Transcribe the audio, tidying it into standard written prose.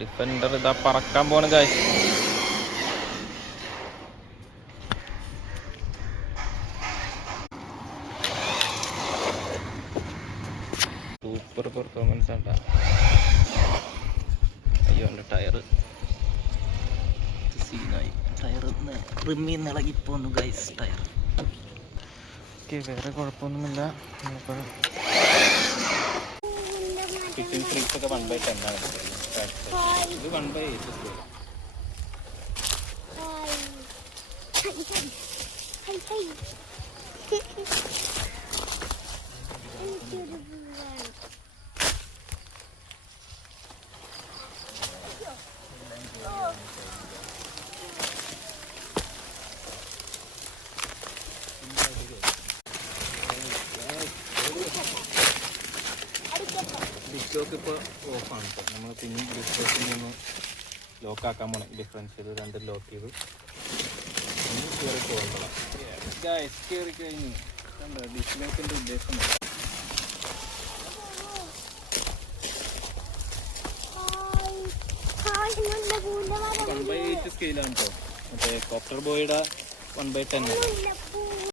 Defender ഇതാ പറക്കാൻ പോണ് ഗൈസ്. സൂപ്പർ പെർഫോമൻസ് ആട്ടാ. അയ്യോ എൻ്റെ ടയർ സീനായി. ടയർ റിമ്മിന്ന് ഇളകിപ്പോന്നു ഗൈസ്. ടയർ ഓക്കെ, വേറെ കുഴപ്പമൊന്നുമില്ല. ഫിഷിംഗ് ഫ്രീക്സ് ഒക്കെ 1/10 ആണ്. ഇത് 1/8 സ്കെയിൽ. ഡിസ്റ്റോക്ക് ഇപ്പോൾ ഓഫാണ്. ഇപ്പോൾ നമ്മൾ പിന്നെ ഡിസ്റ്റോക്കിൽ നിന്ന് ലോക്കാക്കാൻ പോകണം. ഡിഫറൻസ് ചെയ്ത് രണ്ടും ലോക്ക് ചെയ്ത് കയറി പോകണം. കയറി കഴിഞ്ഞു. കണ്ടോ ഡിസ്ലോക്കിൻ്റെ ഉദ്ദേശം 1/8 സ്കെയിലാണ് കേട്ടോ. മറ്റേ കോപ്റ്റർ ബോയുടെ 1/10.